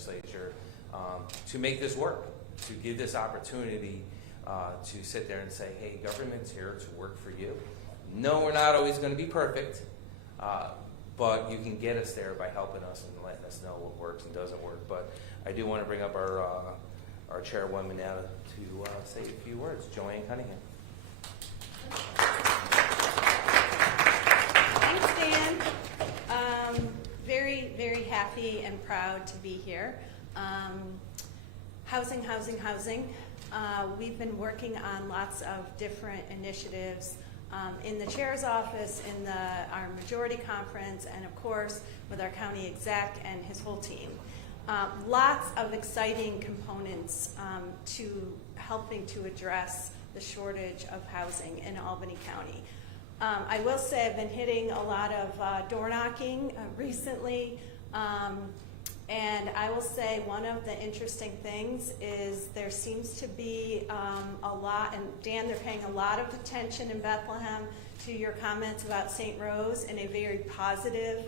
legislature to make this work, to give this opportunity to sit there and say, hey, government's here to work for you. No, we're not always going to be perfect, but you can get us there by helping us and letting us know what works and doesn't work. But I do want to bring up our chairwoman now to say a few words. Joanne Cunningham. Thanks, Dan. Very, very happy and proud to be here. Housing. We've been working on lots of different initiatives in the chair's office, in our majority conference, and of course with our county exec and his whole team. Lots of exciting components to helping to address the shortage of housing in Albany County. I will say I've been hitting a lot of door knocking recently, and I will say one of the interesting things is there seems to be a lot, and Dan, they're paying a lot of attention in Bethlehem to your comments about St. Rose in a very positive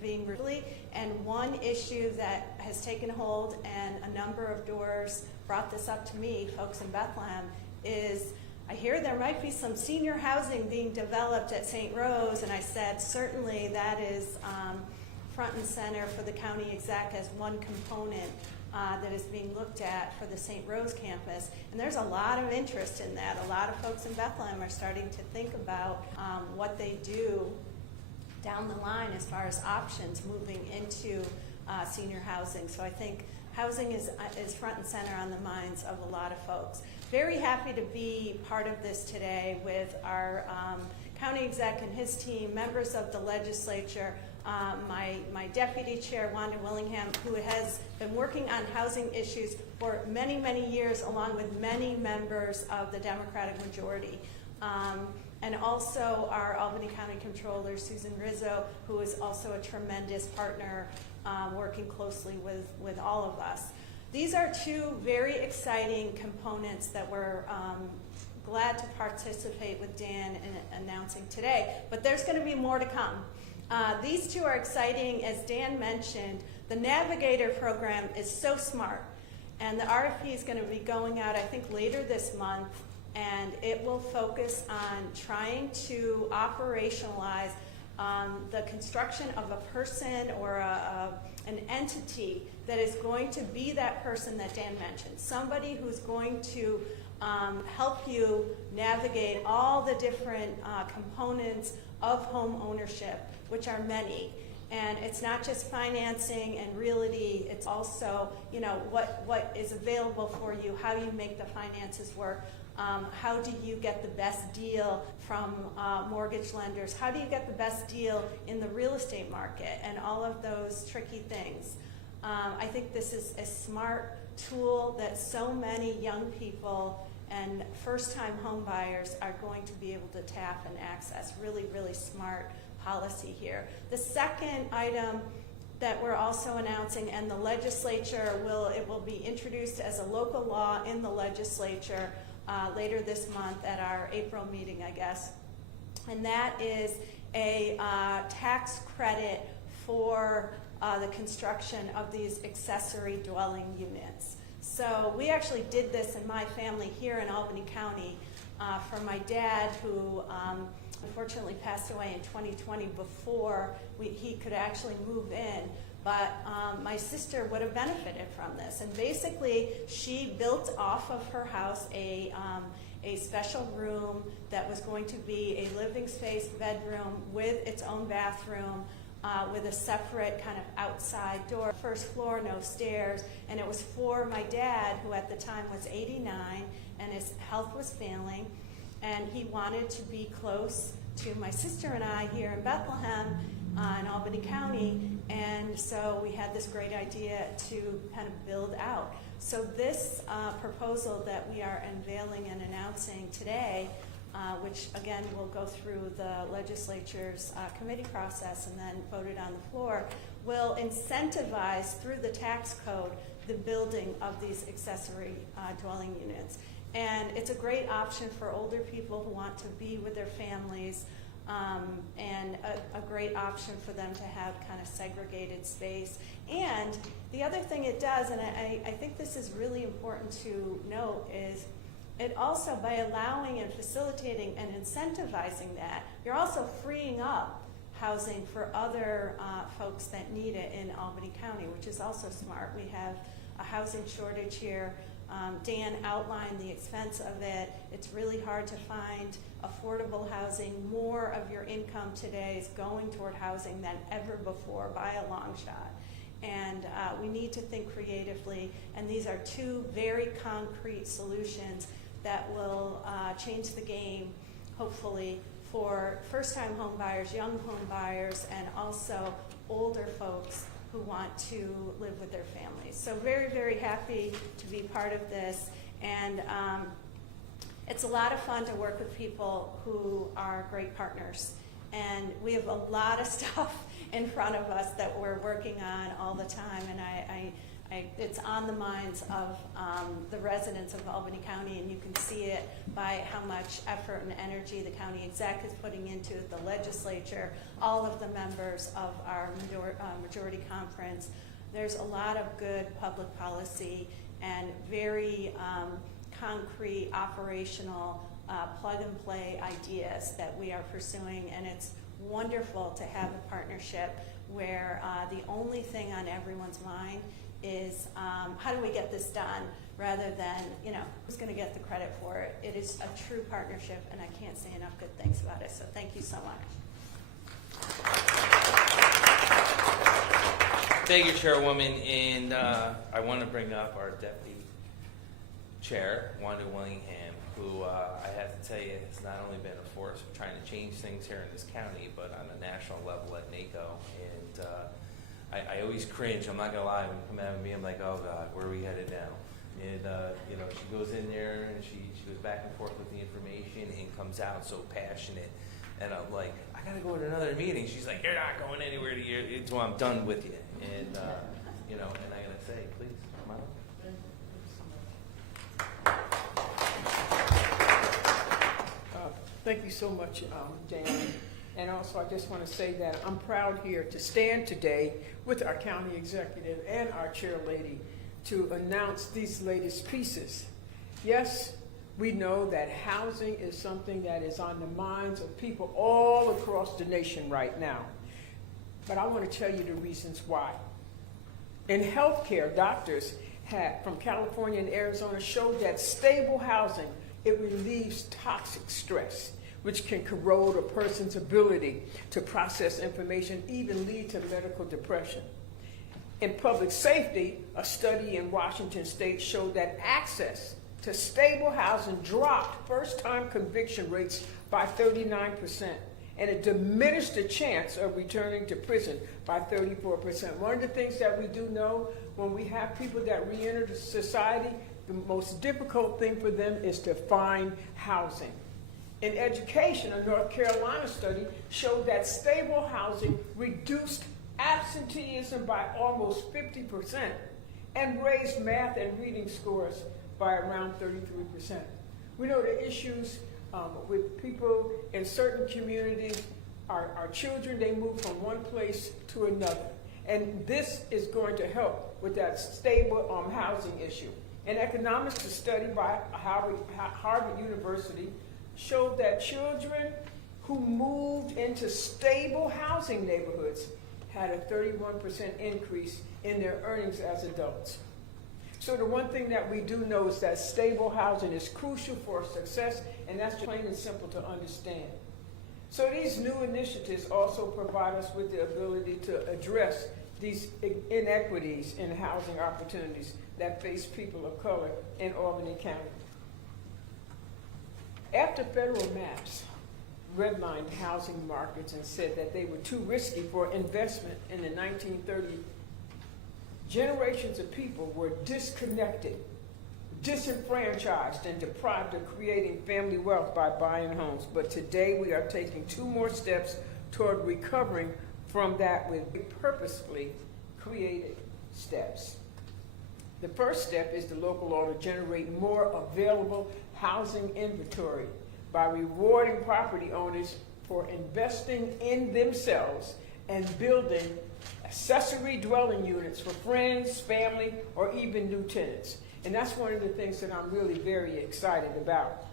being really. And one issue that has taken hold, and a number of doors brought this up to me, folks in Bethlehem, is I hear there might be some senior housing being developed at St. Rose, and I said certainly that is front and center for the county exec as one component that is being looked at for the St. Rose campus. And there's a lot of interest in that. A lot of folks in Bethlehem are starting to think about what they do down the line as far as options moving into senior housing. So I think housing is front and center on the minds of a lot of folks. Very happy to be part of this today with our county exec and his team, members of the legislature, my deputy chair, Wanda Willingham, who has been working on housing issues for many, many years, along with many members of the Democratic majority. And also our Albany County Controller, Susan Rizzo, who is also a tremendous partner working closely with all of us. These are two very exciting components that we're glad to participate with Dan in announcing today, but there's going to be more to come. These two are exciting. As Dan mentioned, the Navigator program is so smart, and the RFP is going to be going out, I think, later this month, and it will focus on trying to operationalize the construction of a person or an entity that is going to be that person that Dan mentioned, somebody who's going to help you navigate all the different components of home ownership, which are many. And it's not just financing and realty, it's also, what is available for you, how you make the finances work, how do you get the best deal from mortgage lenders, how do you get the best deal in the real estate market, and all of those tricky things. I think this is a smart tool that so many young people and first-time home buyers are going to be able to tap and access. Really, really smart policy here. The second item that we're also announcing, and the legislature will be introduced as a local law in the legislature later this month at our April meeting, I guess, and that is a tax credit for the construction of these accessory dwelling units. So we actually did this in my family here in Albany County for my dad, who unfortunately passed away in 2020 before he could actually move in. But my sister would have benefited from this. And basically, she built off of her house a special room that was going to be a living space bedroom with its own bathroom, with a separate kind of outside door, first floor, no stairs. And it was for my dad, who at the time was 89, and his health was failing. And he wanted to be close to my sister and I here in Bethlehem, in Albany County, and so we had this great idea to kind of build out. So this proposal that we are unveiling and announcing today, which again will go through the legislature's committee process and then voted on the floor, will incentivize through the tax code the building of these accessory dwelling units. And it's a great option for older people who want to be with their families and a great option for them to have kind of segregated space. And the other thing it does, and I think this is really important to note, is it also, by allowing and facilitating and incentivizing that, you're also freeing up housing for other folks that need it in Albany County, which is also smart. We have a housing shortage here. Dan outlined the expense of it. It's really hard to find affordable housing. More of your income today is going toward housing than ever before by a long shot. And we need to think creatively, and these are two very concrete solutions that will change the game, hopefully, for first-time home buyers, young home buyers, and also older folks who want to live with their families. So very, very happy to be part of this. And it's a lot of fun to work with people who are great partners. And we have a lot of stuff in front of us that we're working on all the time. And it's on the minds of the residents of Albany County, and you can see it by how much effort and energy the county exec is putting into it, the legislature, all of the members of our majority conference. There's a lot of good public policy and very concrete operational plug-and-play ideas that we are pursuing, and it's wonderful to have a partnership where the only thing on everyone's mind is how do we get this done, rather than, who's going to get the credit for it. It is a true partnership, and I can't say enough good things about it, so thank you so much. Thank you, Chairwoman, and I want to bring up our Deputy Chair, Wanda Willingham, who I have to tell you has not only been a force for trying to change things here in this county, but on a national level at NACO. And I always cringe, I'm not going to lie, when you come out with me, I'm like, oh God, where are we headed now? And, she goes in there and she goes back and forth with the information and comes out so passionate. And I'm like, I got to go to another meeting. She's like, you're not going anywhere until I'm done with you. And, and I got to say, please, come on. Thank you so much, Dan. And also, I just want to say that I'm proud here to stand today with our county executive and our chair lady to announce these latest pieces. Yes, we know that housing is something that is on the minds of people all across the nation right now. But I want to tell you the reasons why. In healthcare, doctors from California and Arizona showed that stable housing, it relieves toxic stress, which can corrode a person's ability to process information, even lead to medical depression. In public safety, a study in Washington State showed that access to stable housing dropped first-time conviction rates by 39%, and it diminished the chance of returning to prison by 34%. One of the things that we do know, when we have people that re-enter the society, the most difficult thing for them is to find housing. In education, a North Carolina study showed that stable housing reduced absenteeism by almost 50% and raised math and reading scores by around 33%. We know the issues with people in certain communities, our children, they move from one place to another. And this is going to help with that stable housing issue. In economics, a study by Harvard University showed that children who moved into stable housing neighborhoods had a 31% increase in their earnings as adults. So the one thing that we do know is that stable housing is crucial for success, and that's plain and simple to understand. So these new initiatives also provide us with the ability to address these inequities in housing opportunities that face people of color in Albany County. After federal maps redlined housing markets and said that they were too risky for investment in the 1930s, generations of people were disconnected, disenfranchised, and deprived of creating family wealth by buying homes. But today we are taking 2 more steps toward recovering from that with purposefully created steps. The first step is the local law to generate more available housing inventory by rewarding property owners for investing in themselves and building accessory dwelling units for friends, family, or even new tenants. And that's one of the things that I'm really very excited about.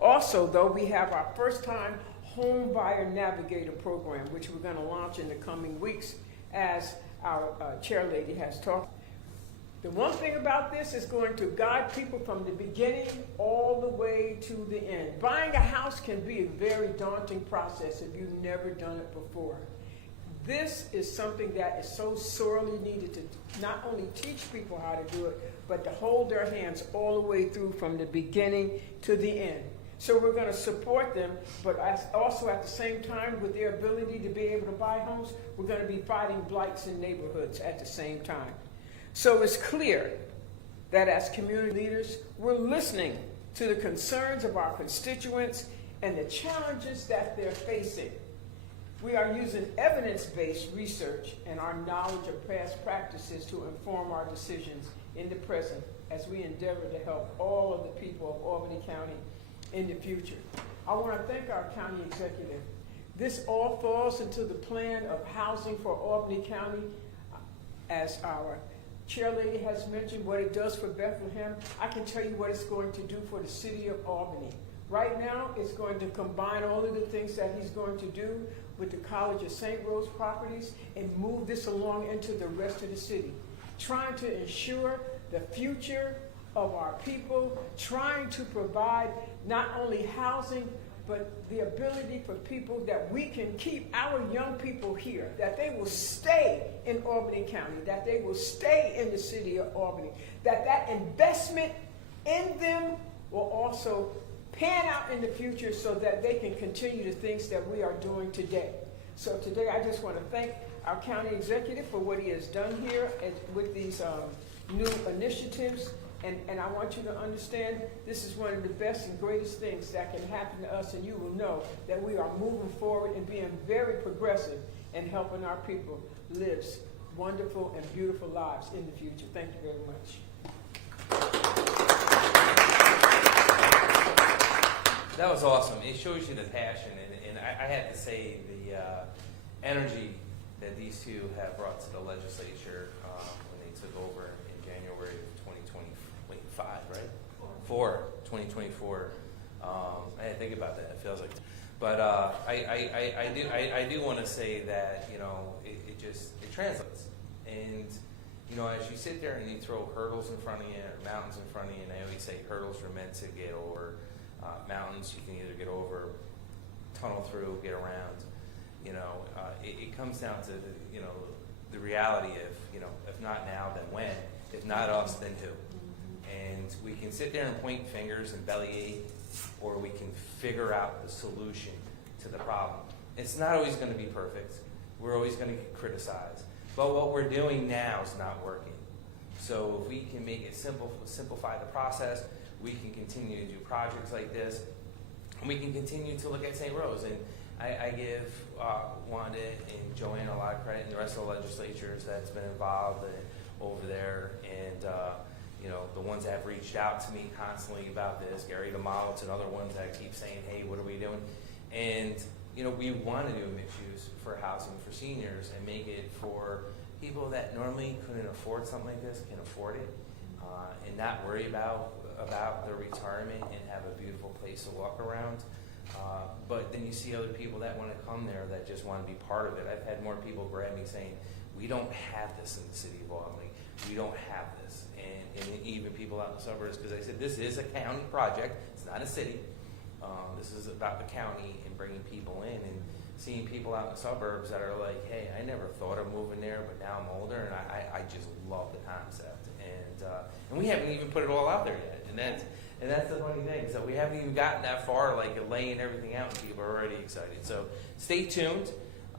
Also, though, we have our first time Home Buyer Navigator program, which we're going to launch in the coming weeks, as our chair lady has talked. The one thing about this is going to guide people from the beginning all the way to the end. Buying a house can be a very daunting process if you've never done it before. This is something that is so sorely needed to not only teach people how to do it, but to hold their hands all the way through from the beginning to the end. So we're going to support them, but also at the same time, with their ability to be able to buy homes, we're going to be fighting blights in neighborhoods at the same time. So it's clear that as community leaders, we're listening to the concerns of our constituents and the challenges that they're facing. We are using evidence-based research and our knowledge of past practices to inform our decisions in the present as we endeavor to help all of the people of Albany County in the future. I want to thank our county executive. This all falls into the plan of housing for Albany County. As our chair lady has mentioned what it does for Bethlehem, I can tell you what it's going to do for the city of Albany. Right now, it's going to combine all of the things that he's going to do with the College of St. Rose properties and move this along into the rest of the city, trying to ensure the future of our people, trying to provide not only housing, but the ability for people that we can keep our young people here, that they will stay in Albany County, that they will stay in the city of Albany, that that investment in them will also pan out in the future so that they can continue the things that we are doing today. So today I just want to thank our county executive for what he has done here with these new initiatives. And I want you to understand this is one of the best and greatest things that can happen to us, and you will know that we are moving forward and being very progressive and helping our people live wonderful and beautiful lives in the future. Thank you very much. That was awesome. It shows you the passion, and I had to say the energy that these two have brought to the legislature when they took over in January of 2025, right? 2024. I had to think about that. It feels like, but I do want to say that it translates, and as you sit there and you throw hurdles in front of you or mountains in front of you, and I always say hurdles are meant to get over. Mountains you can either get over, tunnel through, get around. It comes down to the reality of if not now, then when? If not us, then who? And we can sit there and point fingers and bellyache, or we can figure out the solution to the problem. It's not always going to be perfect. We're always going to get criticized. But what we're doing now is not working. So if we can make it simplify the process, we can continue to do projects like this, and we can continue to look at St. Rose. And I give Wanda and Joanne a lot of credit, and the rest of the legislatures that's been involved over there, and the ones that have reached out to me constantly about this, Gary DeMolitz and other ones that keep saying, hey, what are we doing? And we want to do mixed use for housing for seniors and make it for people that normally couldn't afford something like this, can afford it, and not worry about their retirement and have a beautiful place to walk around. But then you see other people that want to come there that just want to be part of it. I've had more people grab me saying, we don't have this in the city of Albany. We don't have this. And even people out in the suburbs, because I said, this is a county project. It's not a city. This is about the county and bringing people in and seeing people out in the suburbs that are like, hey, I never thought of moving there, but now I'm older, and I just love the concept. And we haven't even put it all out there yet. And that's the funny thing. So we haven't even gotten that far, like laying everything out, and people are already excited. So stay tuned.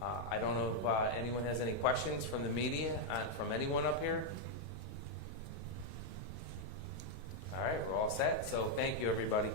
I don't know if anyone has any questions from the media, from anyone up here. All right, we're all set. So thank you, everybody.